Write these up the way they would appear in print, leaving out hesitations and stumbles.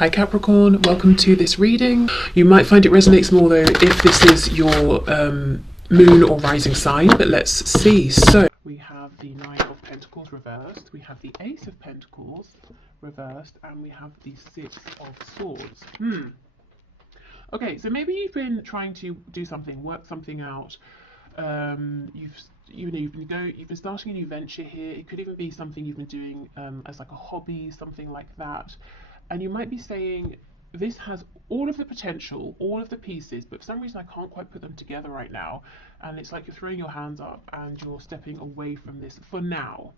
Hi Capricorn, welcome to this reading. You might find it resonates more though if this is your moon or rising sign, but let's see. So we have the Nine of Pentacles reversed, we have the Ace of Pentacles reversed, and we have the Six of Swords. Okay, so maybe you've been trying to do something, work something out. You've been starting a new venture here. It could even be something you've been doing as like a hobby, something like that. And you might be saying, this has all of the potential, all of the pieces, but for some reason I can't quite put them together right now. And it's like you're throwing your hands up and you're stepping away from this for now.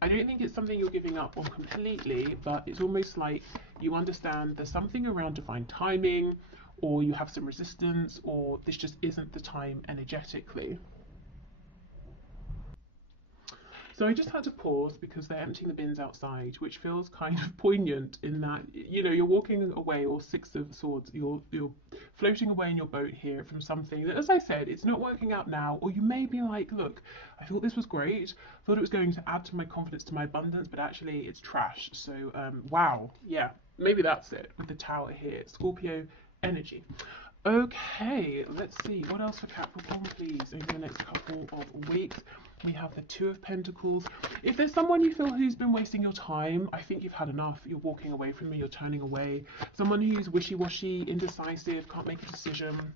I don't think it's something you're giving up on completely, but it's almost like you understand there's something around divine timing, or you have some resistance, or this just isn't the time energetically. So I just had to pause because they're emptying the bins outside, which feels kind of poignant in that, you know, you're walking away, or Six of Swords, you're floating away in your boat here from something that, as I said, it's not working out now. Or you may be like, look, I thought this was great, thought it was going to add to my confidence, to my abundance, but actually it's trash. So wow, yeah, maybe that's it with the Tower here. Scorpio energy. Okay, let's see what else for Capricorn, please, over the next couple of weeks. We have the Two of Pentacles. If there's someone you feel who's been wasting your time, I think you've had enough. You're walking away from me, you're turning away. Someone who's wishy-washy, indecisive, can't make a decision.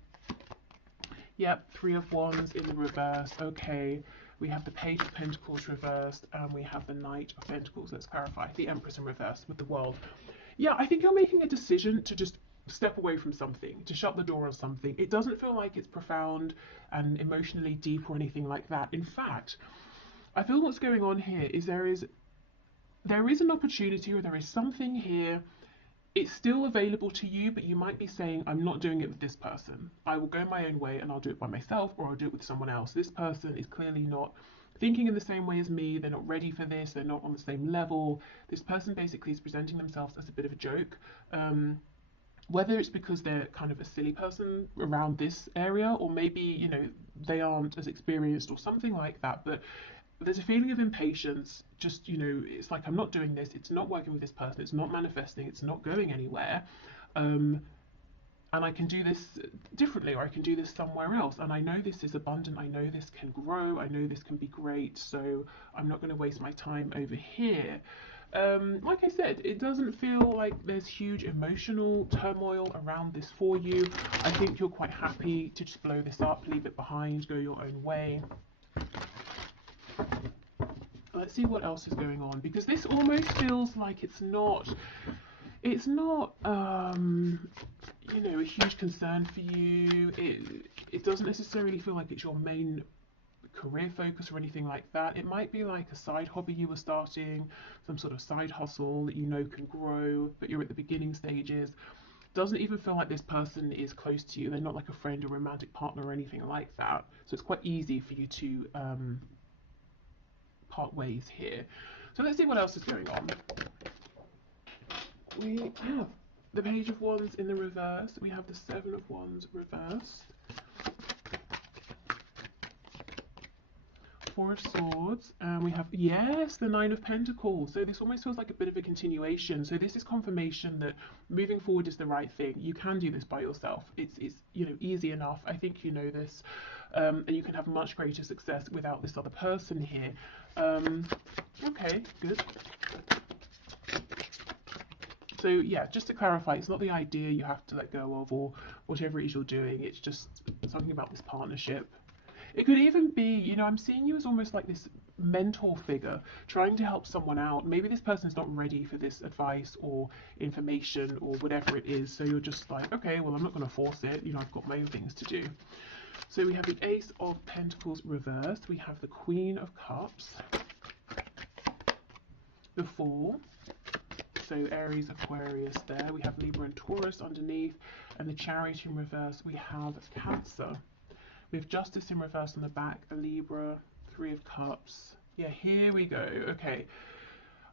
Yep, Three of Wands in the reverse. Okay, we have the Page of Pentacles reversed, and we have the Knight of Pentacles. Let's clarify. The Empress in reverse with the World. Yeah, I think you're making a decision to just step away from something, to shut the door on something. It doesn't feel like it's profound and emotionally deep or anything like that. In fact, I feel what's going on here is there is an opportunity, or there is something here. It's still available to you, but you might be saying, I'm not doing it with this person. I will go my own way and I'll do it by myself, or I'll do it with someone else. This person is clearly not thinking in the same way as me. They're not ready for this. They're not on the same level. This person basically is presenting themselves as a bit of a joke. Whether it's because they're kind of a silly person around this area, or maybe, you know, they aren't as experienced or something like that, but there's a feeling of impatience. Just, you know, it's like, I'm not doing this, it's not working with this person, it's not manifesting, it's not going anywhere, and I can do this differently, or I can do this somewhere else, and I know this is abundant, I know this can grow, I know this can be great, so I'm not going to waste my time over here. Like I said, it doesn't feel like there's huge emotional turmoil around this for you. I think you're quite happy to just blow this up, leave it behind, go your own way. Let's see what else is going on, because this almost feels like it's not you know, a huge concern for you. It doesn't necessarily feel like it's your main career focus or anything like that. It might be like a side hobby you were starting, some sort of side hustle that you know can grow, but you're at the beginning stages. Doesn't even feel like this person is close to you. They're not like a friend or romantic partner or anything like that. So it's quite easy for you to part ways here. So let's see what else is going on. We have the Page of Wands in the reverse. We have the Seven of Wands reversed. Four of Swords, and we have, yes, the Nine of Pentacles. So this almost feels like a bit of a continuation. So this is confirmation that moving forward is the right thing. You can do this by yourself. It's you know, easy enough. I think you know this, and you can have much greater success without this other person here. Okay, good. So yeah, just to clarify, it's not the idea you have to let go of, or whatever it is you're doing. It's just something about this partnership. It could even be, you know, I'm seeing you as almost like this mentor figure trying to help someone out. Maybe this person's not ready for this advice or information or whatever it is. So you're just like, okay, well, I'm not going to force it. You know, I've got my own things to do. So we have the Ace of Pentacles reversed. We have the Queen of Cups. The Fool. So Aries, Aquarius there. We have Libra and Taurus underneath. And the Chariot in reverse, we have Cancer. With Justice in reverse on the back, a Libra, Three of Cups. Yeah, here we go. Okay.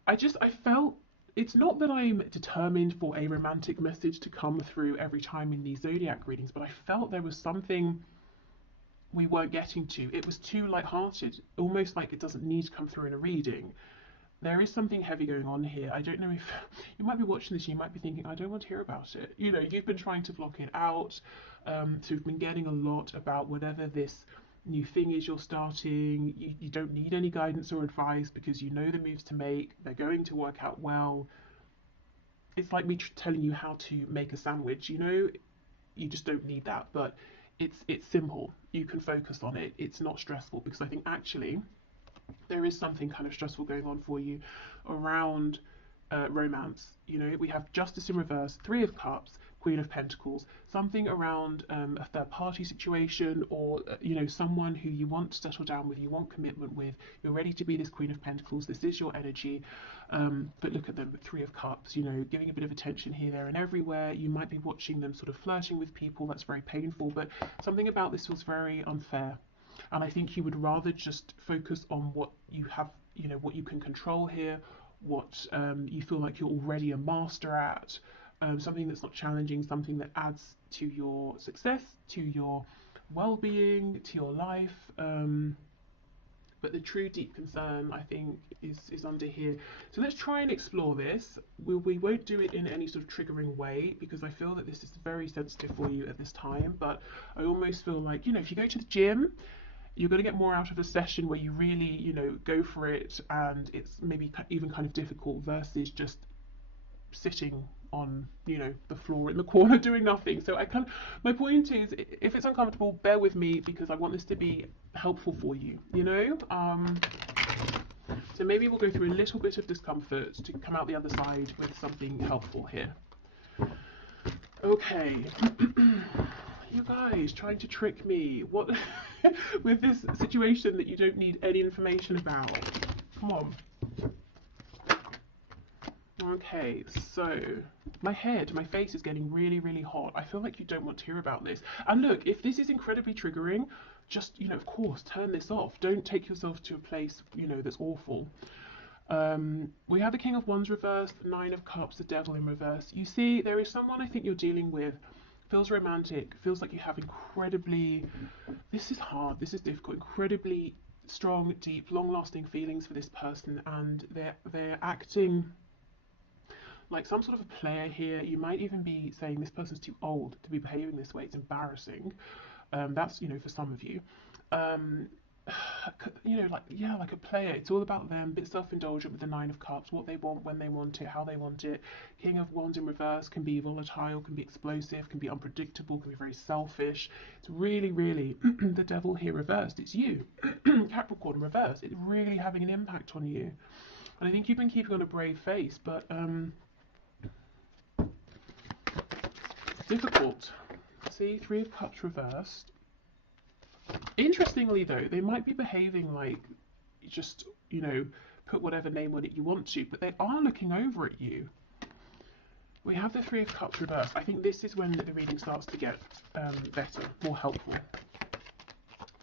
I felt, it's not that I'm determined for a romantic message to come through every time in these zodiac readings, but I felt there was something we weren't getting to. It was too light-hearted, almost like it doesn't need to come through in a reading. there is something heavy going on here. I don't know if you might be watching this, you might be thinking, I don't want to hear about it. You know, you've been trying to block it out. So you've been getting a lot about whatever this new thing is you're starting. You don't need any guidance or advice because you know the moves to make. They're going to work out well. It's like me telling you how to make a sandwich, you know? You just don't need that, but it's simple. You can focus on it. It's not stressful, because I think actually there is something kind of stressful going on for you around romance. You know, we have Justice in reverse, Three of Cups, Queen of Pentacles, something around a third party situation, or you know, someone who you want to settle down with, you want commitment with, you're ready to be this Queen of Pentacles, this is your energy. But look at them, Three of Cups, you know, giving a bit of attention here, there and everywhere. You might be watching them sort of flirting with people. That's very painful, but something about this was very unfair. And I think you would rather just focus on what you have, you know, what you can control here, what you feel like you're already a master at, something that's not challenging, something that adds to your success, to your well-being, to your life. But the true deep concern, I think, is under here. So let's try and explore this. We won't do it in any sort of triggering way, because I feel that this is very sensitive for you at this time. But I almost feel like, you know, if you go to the gym, you're going to get more out of a session where you really, you know, go for it, and it's maybe even kind of difficult, versus just sitting on, you know, the floor in the corner doing nothing. So my point is, if it's uncomfortable, bear with me, because I want this to be helpful for you, you know. So maybe we'll go through a little bit of discomfort to come out the other side with something helpful here. Okay. You guys trying to trick me, what with this situation that you don't need any information about. Come on. Okay, so my face is getting really, really hot. I feel like you don't want to hear about this. And look, if this is incredibly triggering, just, you know, of course, turn this off. Don't take yourself to a place, you know, that's awful. We have the King of Wands reversed, the Nine of Cups, the Devil in reverse. You see, there is someone I think you're dealing with, feels romantic, feels like you have incredibly, this is hard, this is difficult, incredibly strong, deep, long-lasting feelings for this person, and they're acting like some sort of a player here. You might even be saying this person's too old to be behaving this way. It's embarrassing. That's, you know, for some of you. You know, like, yeah, like a player. It's all about them, a bit self-indulgent with the Nine of Cups, what they want, when they want it, how they want it. King of Wands in reverse can be volatile, can be explosive, can be unpredictable, can be very selfish. It's really, really the Devil here reversed. It's you, Capricorn reversed. It's really having an impact on you. And I think you've been keeping on a brave face, but difficult. See, Three of Cups reversed. Interestingly though, they might be behaving like, just, you know, put whatever name on it you want to, but they are looking over at you. We have the Three of Cups reversed. I think this is when the reading starts to get better, more helpful.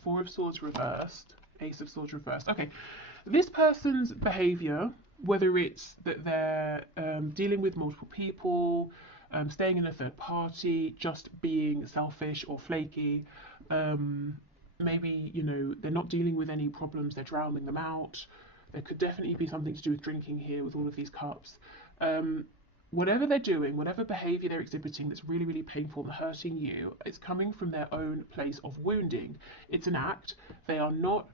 Four of Swords reversed, Ace of Swords reversed. Okay, this person's behavior, whether it's that they're dealing with multiple people, staying in a third party, just being selfish or flaky, maybe, you know, they're not dealing with any problems, they're drowning them out. There could definitely be something to do with drinking here with all of these cups. Whatever they're doing, whatever behavior they're exhibiting that's really, really painful and hurting you, it's coming from their own place of wounding. It's an act. They are not,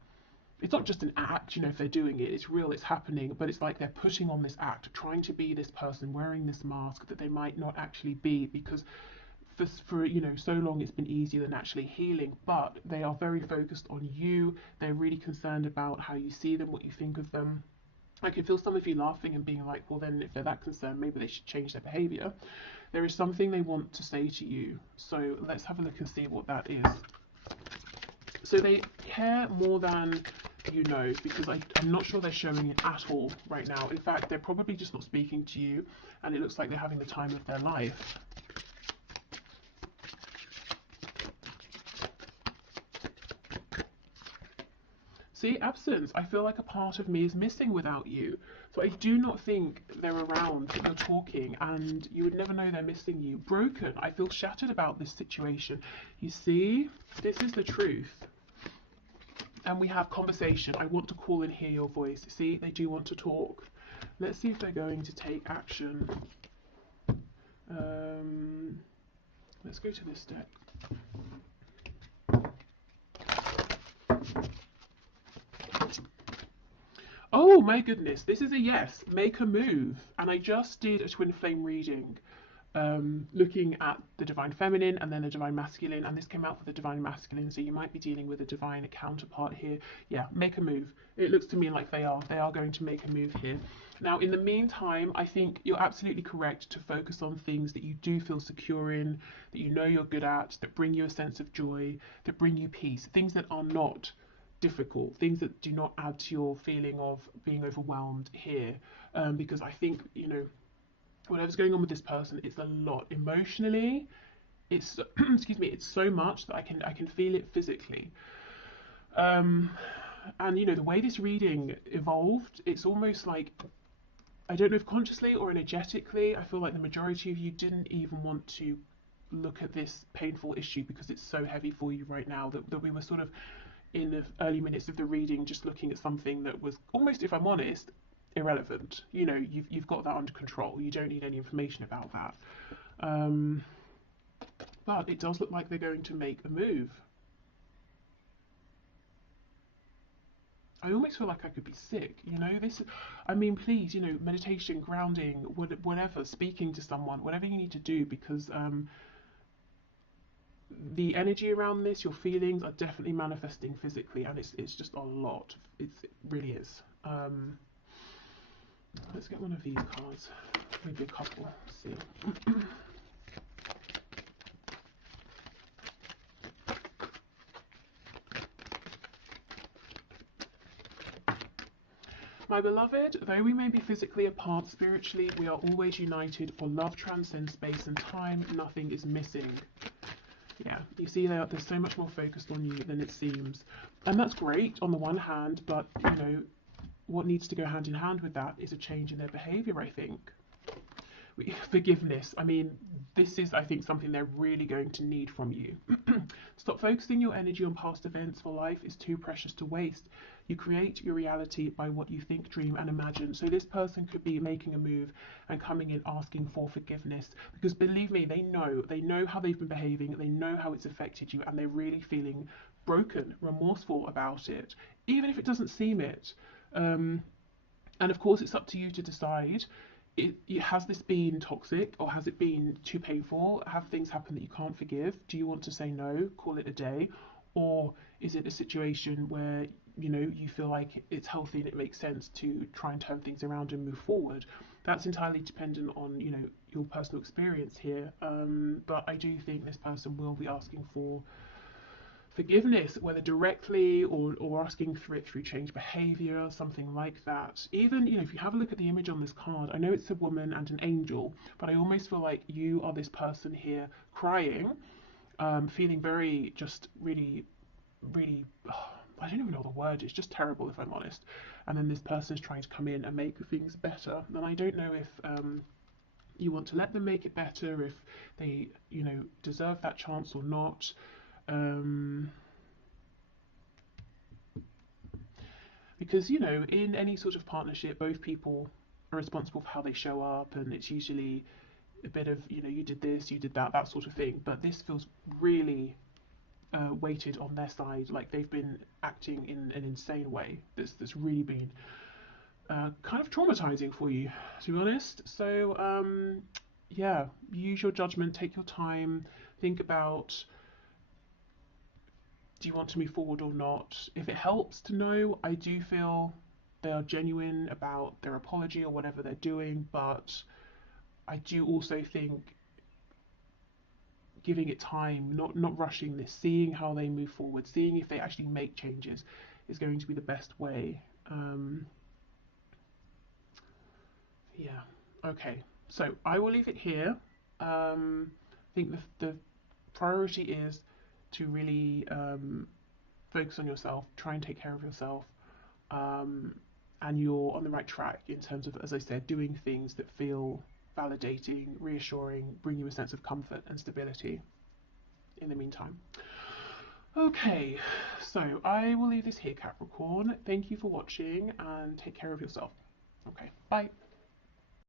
it's not just an act, you know, if they're doing it, it's real, it's happening, but it's like they're putting on this act, trying to be this person, wearing this mask that they might not actually be, because for you know, so long it's been easier than actually healing. But they are very focused on you. They're really concerned about how you see them, what you think of them. I can feel some of you laughing and being like, well then, if they're that concerned, maybe they should change their behavior. There is something they want to say to you, so let's have a look and see what that is. So they care more than you know, because I'm not sure they're showing it at all right now. In fact, they're probably just not speaking to you, and it looks like they're having the time of their life. See, absence. I feel like a part of me is missing without you. So I do not think they're around, that you're talking, and you would never know they're missing you. Broken. I feel shattered about this situation. You see, this is the truth. And we have conversation. I want to call and hear your voice. See, they do want to talk. Let's see if they're going to take action. Let's go to this deck. Oh my goodness, this is a yes. Make a move. And I just did a twin flame reading, looking at the divine feminine and then the divine masculine, and this came out for the divine masculine, so you might be dealing with a divine counterpart here. Yeah, make a move. It looks to me like they are going to make a move here. Now, in the meantime, I think you're absolutely correct to focus on things that you do feel secure in, that you know you're good at, that bring you a sense of joy, that bring you peace, things that are not difficult, things that do not add to your feeling of being overwhelmed here. Because I think, you know, whatever's going on with this person, it's a lot emotionally. It's excuse me, it's so much that I can feel it physically. And you know, the way this reading evolved, it's almost like, I don't know if consciously or energetically, I feel like the majority of you didn't even want to look at this painful issue because it's so heavy for you right now, that we were sort of in the early minutes of the reading just looking at something that was almost, if I'm honest, irrelevant. You know, you've got that under control. You don't need any information about that. But it does look like they're going to make a move. I almost feel like I could be sick, you know. This, I mean, please, you know, meditation, grounding, whatever, speaking to someone, whatever you need to do, because the energy around this, your feelings are definitely manifesting physically, and it's just a lot. It really is. Let's get one of these cards, maybe a couple. Let's see. My beloved, though we may be physically apart, spiritually we are always united, for love transcends space and time. Nothing is missing. Yeah, you see they're so much more focused on you than it seems. And that's great on the one hand, but you know, what needs to go hand in hand with that is a change in their behaviour, I think. Forgiveness. I mean, this is, I think, something they're really going to need from you. Stop focusing your energy on past events, for life is too precious to waste. You create your reality by what you think, dream, and imagine. So this person could be making a move and coming in asking for forgiveness, because believe me, they know how they've been behaving, they know how it's affected you, and they're really feeling broken, remorseful about it, even if it doesn't seem it. And of course, it's up to you to decide. Has this been toxic, or has it been too painful? Have things happened that you can't forgive? Do you want to say no, call it a day? Or is it a situation where, you know, you feel like it's healthy and it makes sense to try and turn things around and move forward? That's entirely dependent on, you know, your personal experience here. But I do think this person will be asking for forgiveness, whether directly or asking for it through change behavior, something like that. Even, you know, if you have a look at the image on this card, I know it's a woman and an angel, but I almost feel like you are this person here crying, feeling very, just really, really, I don't even know the word, it's just terrible if I'm honest. And then this person is trying to come in and make things better. And I don't know if you want to let them make it better, if they, you know, deserve that chance or not. Because, you know, in any sort of partnership, both people are responsible for how they show up, and it's usually a bit of, you know, you did this, you did that, that sort of thing. But this feels really weighted on their side, like they've been acting in an insane way that's really been kind of traumatizing for you, to be honest. So yeah, use your judgment, take your time, think about, do you want to move forward or not? If it helps to know, I do feel they are genuine about their apology or whatever they're doing, but I do also think giving it time, not rushing this, seeing how they move forward, seeing if they actually make changes is going to be the best way. Yeah, okay, so I will leave it here. I think the priority is to really focus on yourself, try and take care of yourself, and you're on the right track in terms of, as I said, doing things that feel validating, reassuring, bring you a sense of comfort and stability in the meantime. Okay, so I will leave this here, Capricorn. Thank you for watching and take care of yourself. Okay, bye.